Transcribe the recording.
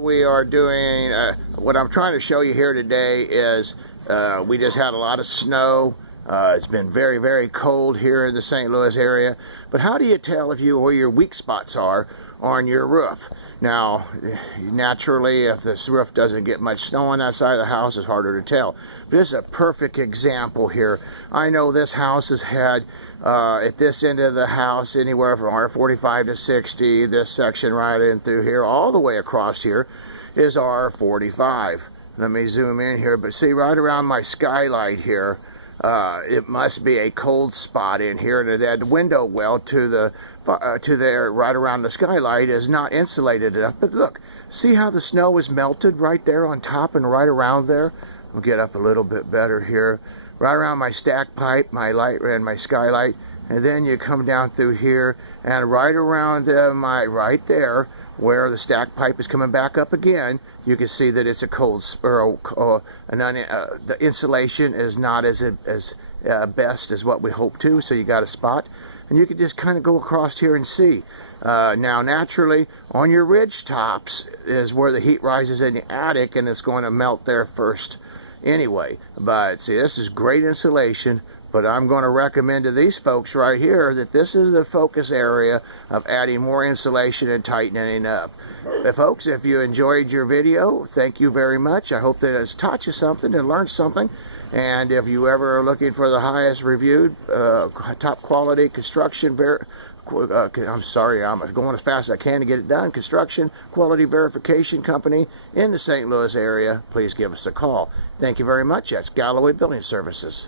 We are doing, what I'm trying to show you here today is we just had a lot of snow. It's been very, very cold here in the St. Louis area. But how do you tell if where your weak spots are on your roof? Now, naturally, if this roof doesn't get much snow on that side of the house, it's harder to tell. But this is a perfect example here. I know this house has had, at this end of the house, anywhere from R45 to 60. This section right in through here, all the way across here, is R45. Let me zoom in here, but see right around my skylight here, it must be a cold spot in here, and that window well to there right around the skylight is not insulated enough. But look, see how the snow is melted right there on top and right around there? We'll get up a little bit better here. Right around my stack pipe, my light and my skylight, and then you come down through here and right around right there where the stack pipe is coming back up again, you can see that it's a cold, the insulation is not as best as what we hope to, so you got a spot. And you can just kind of go across here and see. Now, naturally, on your ridge tops is where the heat rises in the attic, and it's going to melt there first anyway. But see, this is great insulation. But I'm going to recommend to these folks right here that this is the focus area of adding more insulation and tightening up. Folks, if you enjoyed your video, thank you very much. I hope that it's taught you something and learned something. And if you ever are looking for the highest reviewed, top quality construction, I'm sorry, I'm going as fast as I can to get it done, construction quality verification company in the St. Louis area, please give us a call. Thank you very much. That's Galloway Building Services.